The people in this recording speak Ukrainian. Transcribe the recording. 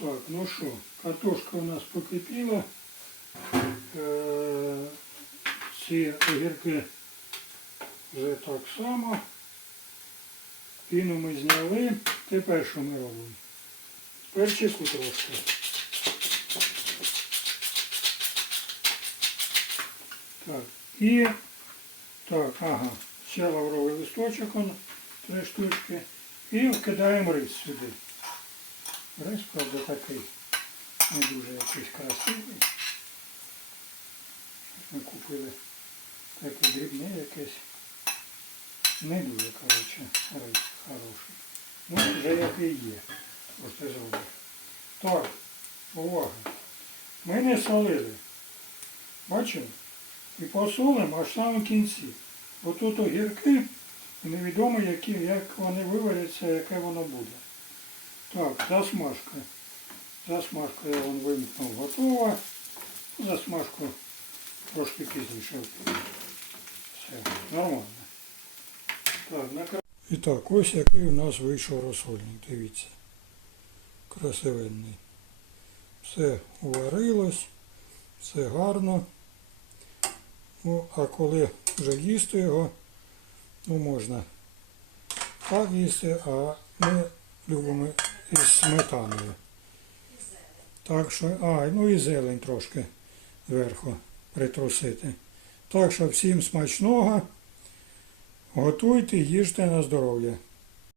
Так, ну що, картошка у нас покипіла. Ці огірки вже так само. Піну ми зняли. Тепер що ми робимо? Перчику трошки. Так, і так, ага, ще лавровий листочок, три штучки. І вкидаємо рис сюди. Рис, правда, такий не дуже якийсь красивий. Ми купили такий дрібний якийсь. Не дуже, коротше, рис хороший. Ну, вже як і є. Просто зробив. Так, увага. Ми не солили. Бачили? І посолимо аж в кінці. Бо тут огірки, невідомо, які, як вони виваряться, яке воно буде. Так, засмажка. Засмажка я вон вимкнув готова. Засмажку трошки пізніше. Все, нормально. Так, накра... І так, ось який у нас вийшов розсольник, дивіться. Красивенний. Все уварилось, все гарно. Ну, а коли вже їсти його, ну можна так їсти, а ми любимо із сметаною. Так що, а, ну і зелень трошки зверху притрусити. Так що всім смачного. Готуйте, їжте на здоров'я.